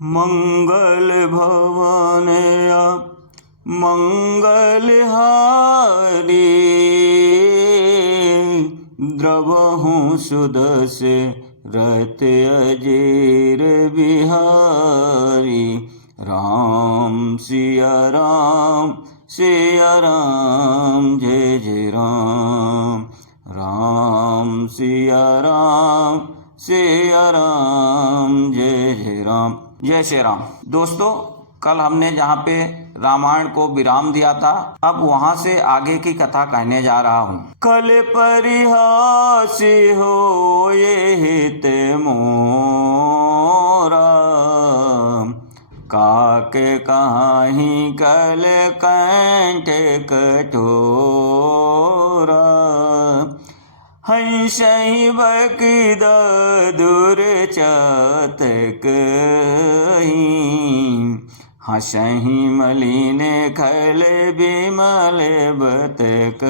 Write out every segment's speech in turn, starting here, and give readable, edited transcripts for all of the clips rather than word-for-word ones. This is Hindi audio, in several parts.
मंगल भवनया मंगलहारी द्रवहूँ सुदसे रत अजेर बिहारी। राम सिया राम जय जय राम। राम सिया राम जय जय राम। जय श्री राम। दोस्तों, कल हमने जहाँ पे रामायण को विराम दिया था, अब वहाँ से आगे की कथा कहने जा रहा हूँ। कल परिहासी हो ये हित मोरा, काके कहीं कल कंठ कठोरा। हंसहि बकिद दूर चातक, हंसहि मलिन खल बिमल बतक।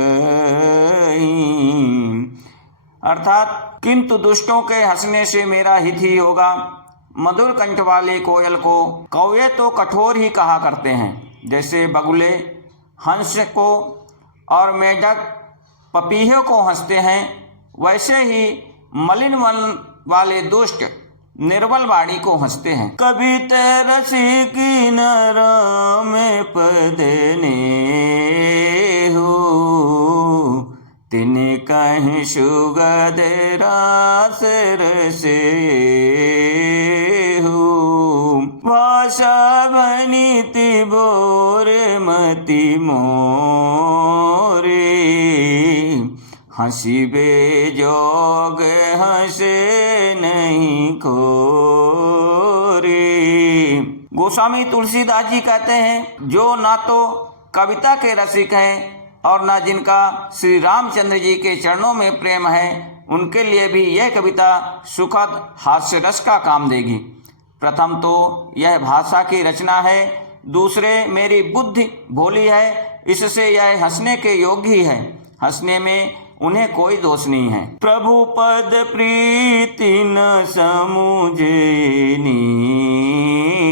अर्थात, किंतु दुष्टों के हंसने से मेरा हित ही होगा। मधुर कंठ वाले कोयल को कौवे तो कठोर ही कहा करते हैं, जैसे बगुले हंस को और मेढक पपीहे को हंसते हैं, वैसे ही मलिन मन वाले दुष्ट निर्बल वाणी को हंसते हैं। कभी तरसी की नरा में पदने हो, तिने कहीं सुगध रास रसे हो। भाषा बनीति बोर मति मोरे, हंसी बेजोग हंसे नहीं खोरे। गोस्वामी तुलसीदास जी कहते हैं, जो ना तो कविता के रसिक हैं और ना जिनका श्री रामचंद्र जी के चरणों में प्रेम है, उनके लिए भी यह कविता सुखद हास्य रस का काम देगी। प्रथम तो यह भाषा की रचना है, दूसरे मेरी बुद्धि भोली है, इससे यह हंसने के योग्य ही है। हंसने में उन्हें कोई दोष नहीं है। प्रभु पद प्रीति न समुझे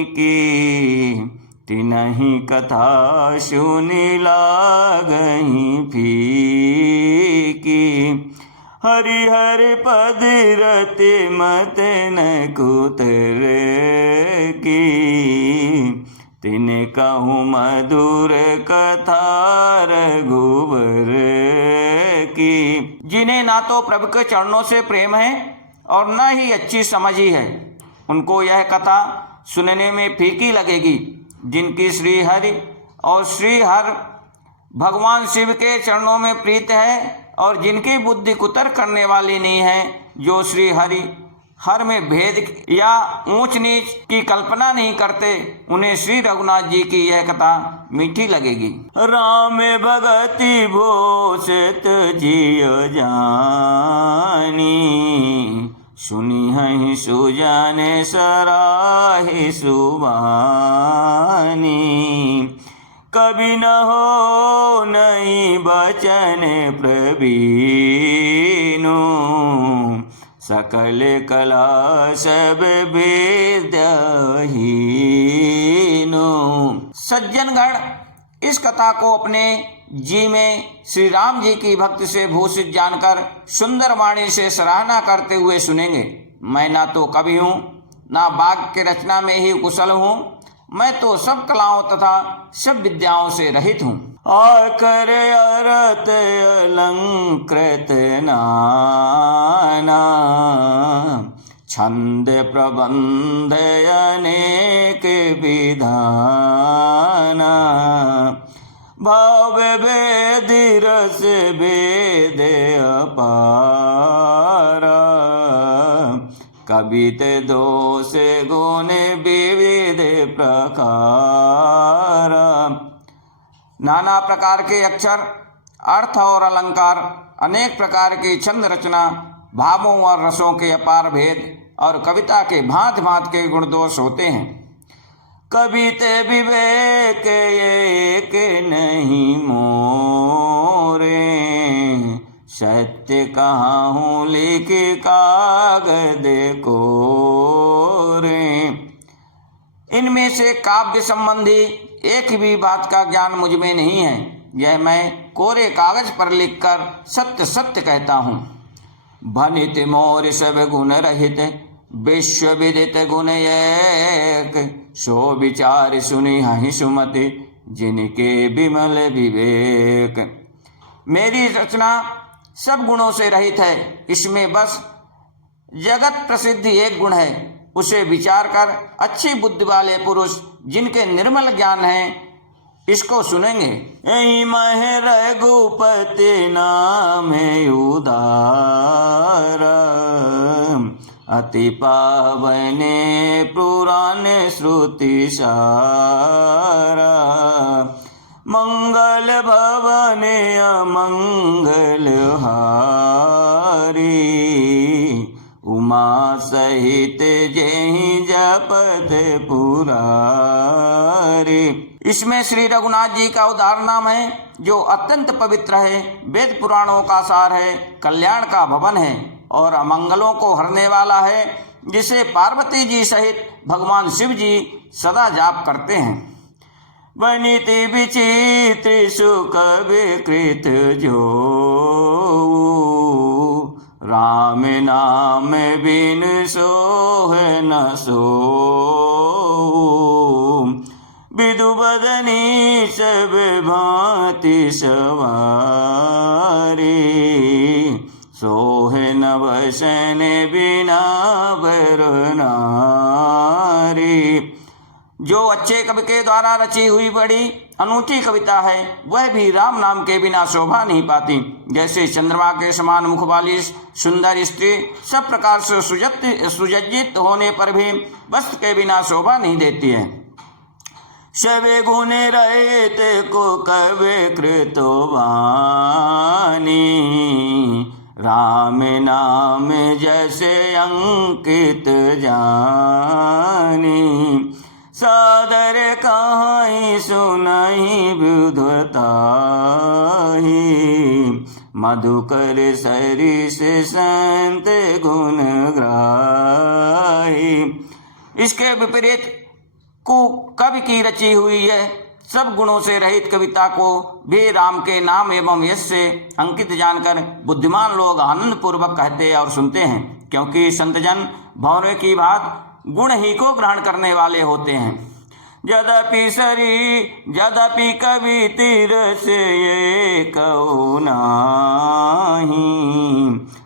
की, तिनहि कथा सुनि लागहि फीकी। हरिहर पद रते मत न कुतर की, तिने कहूँ मधुर कथा रघुवर की। जिन्हें ना तो प्रभु के चरणों से प्रेम है और न ही अच्छी समझ ही है, उनको यह कथा सुनने में फीकी लगेगी। जिनकी श्री हरि और श्री हर भगवान शिव के चरणों में प्रीत है और जिनकी बुद्धि कुतर करने वाली नहीं है, जो श्री हरि हर में भेद या ऊंच नीच की कल्पना नहीं करते, उन्हें श्री रघुनाथ जी की यह कथा मीठी लगेगी। राम भगति भोषत जियो जानी, सुनी हहि सुजाने सराहि सुबानी। कभी न हो नहीं बचन प्रवीणु, सकल कला सब विद्याहीनो। सज्जनगण इस कथा को अपने जी में श्री राम जी की भक्ति से भूषित जानकर सुंदर वाणी से सराहना करते हुए सुनेंगे। मैं ना तो कवि हूँ, ना वाक्य के रचना में ही कुशल हूँ, मैं तो सब कलाओं तथा सब विद्याओं से रहित हूँ। आकर अरत अलंकृत नाना, छंद प्रबंध अनेक विधाना। भाव वेद रस वेद अपारा, कवित दोष गुण विविध प्रकार। नाना प्रकार के अक्षर, अर्थ और अलंकार, अनेक प्रकार की छंद रचना, भावों और रसों के अपार भेद और कविता के भांत भांत के गुण दोष होते हैं। कविते विवेक एक नहीं मोरे, सत्य कहाहूँ लिख कागद को रे। इनमें से काव्य संबंधी एक भी बात का ज्ञान मुझ में नहीं है। यह मैं कोरे कागज पर लिखकर सत्य सत्य कहता हूँ। भनित मोर सब गुण रहित विश्व विदित गुण एक, सो विचार सुनि हहि सुमति जिनके विमल विवेक। मेरी रचना सब गुणों से रहित है, इसमें बस जगत प्रसिद्ध एक गुण है। उसे विचार कर अच्छी बुद्धि वाले पुरुष जिनके निर्मल ज्ञान है इसको सुनेंगे। ऐ मह रघुपति नाम उदार, अति पावने पुराण श्रुति सारा। मंगल भवने अमंगल हारी, उमा सहित जेहि जपत पुरारी। इसमें श्री रघुनाथ जी का उदार नाम है जो अत्यंत पवित्र है, वेद पुराणों का सार है, कल्याण का भवन है और अमंगलों को हरने वाला है, जिसे पार्वती जी सहित भगवान शिव जी सदा जाप करते हैं। वनिति विचित्र सुख विकृत जो, राम नाम बिन सोह न सो। विदु बदनी सब भांति सवारी, सोह न वसन बिना बर नारी। जो अच्छे कवि के द्वारा रची हुई बड़ी अनूठी कविता है वह भी राम नाम के बिना शोभा नहीं पाती। जैसे चंद्रमा के समान मुख वाली सुंदर स्त्री सब प्रकार से सुसज्जित होने पर भी वस्त्र के बिना शोभा नहीं देती है। सबे गुण रहित को कवे कृतो वानी, राम नाम जैसे अंकित जानी। सादर कहाई सुनाई विधताही, मधुकर सरिस संत गुण ग्राही। इसके विपरीत कवि की रची हुई है सब गुणों से रहित कविता को भी राम के नाम एवं यश से अंकित जानकर बुद्धिमान लोग आनंद पूर्वक कहते और सुनते हैं, क्योंकि संतजन भौरे की बात गुण ही को ग्रहण करने वाले होते हैं। यद्यपि कवि तीरस ये कहु नाहि,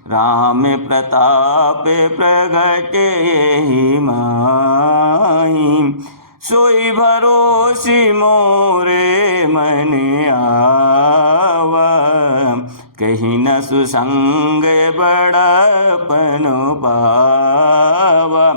राम प्रताप प्रगट यही माहि। सोई भरोसी मोरे मन आवा, कहीं न सुसंग बड़ापन पावा।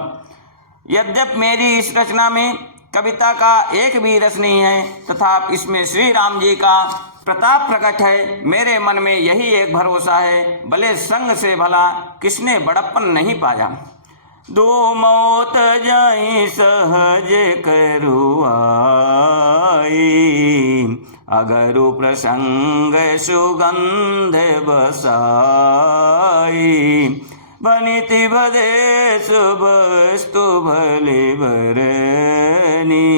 यद्यप मेरी इस रचना में कविता का एक भी रस नहीं है तथा इसमें श्री राम जी का प्रताप प्रकट है, मेरे मन में यही एक भरोसा है, भले संग से भला किसने बड़प्पन नहीं पाया। दो मौत जाई सहज करुआई, अगरु प्रसंग सुगंध बसाई। बनिति बदेश वस्तु भले बरनी,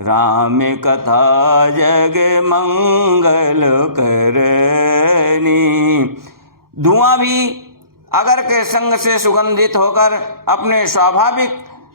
राम कथा जग मंगल करनी। धुआं भी अगर के संग से सुगंधित होकर अपने स्वाभाविक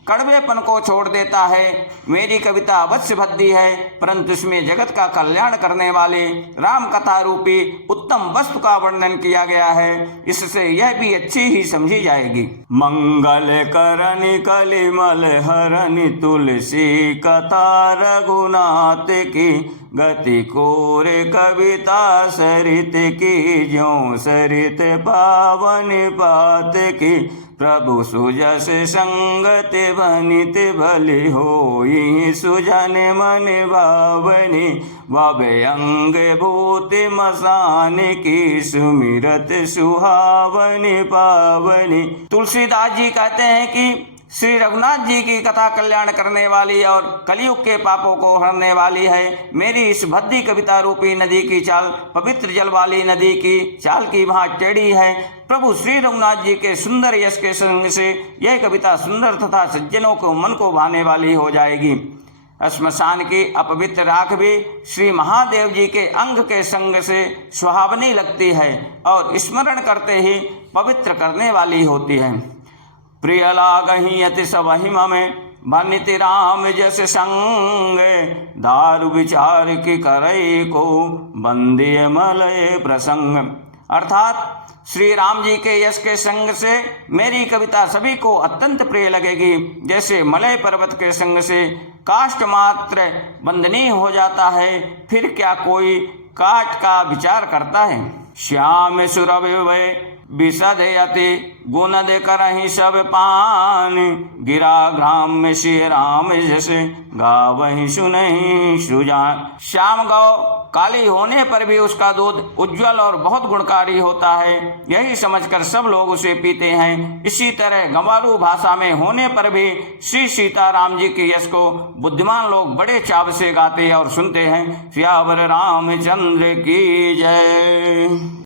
कड़वेपन को छोड़ देता है। मेरी कविता अवश्य भद्दी है, परंतु इसमें जगत का कल्याण करने वाले राम कथा रूपी उत्तम वस्तु का वर्णन किया गया है, इससे यह भी अच्छी ही समझी जाएगी। मंगल करनि कलिमल हरनि तुलसी कथा, रघुनाथ की गति कोरे कविता सरित की, ज्यों सरित पावन पात की। प्रभु सुजस संगत भनित भली होई, सुजन मन भावनी भवे अंग भूत मसान की, सुमिरत सुहावनी पावनी। तुलसीदास जी कहते हैं कि श्री रघुनाथ जी की कथा कल्याण करने वाली और कलयुग के पापों को हरने वाली है। मेरी इस भद्दी कविता रूपी नदी की चाल पवित्र जल वाली नदी की चाल की भांति टेढ़ी है। प्रभु श्री रघुनाथ जी के सुंदर यश के संग से यह कविता सुंदर तथा सज्जनों को मन को भाने वाली हो जाएगी। श्मशान की अपवित्र राख भी श्री महादेव जी के अंग के संग से सुहावनी लगती है और स्मरण करते ही पवित्र करने वाली होती है। प्रिय लागहि अति सबहि ममे बनिति राम जस संग, दारु विचार की करई को बंदिय मलय प्रसंग। अर्थात श्री राम जी के यश के संग से मेरी कविता सभी को अत्यंत प्रिय लगेगी, जैसे मलय पर्वत के संग से काष्ठ मात्र बंदनीय हो जाता है, फिर क्या कोई काट का विचार करता है। श्याम सुरभि विशदयति गुण दे करहि सब पान, गिरा ग्राम में श्री राम जस गावहि सुनहि सुजान। श्याम गौ काली होने पर भी उसका दूध उज्जवल और बहुत गुणकारी होता है, यही समझकर सब लोग उसे पीते हैं। इसी तरह गंवारू भाषा में होने पर भी श्री सीताराम जी के यश को बुद्धिमान लोग बड़े चाव से गाते और सुनते हैं। सियावर रामचंद्र की जय।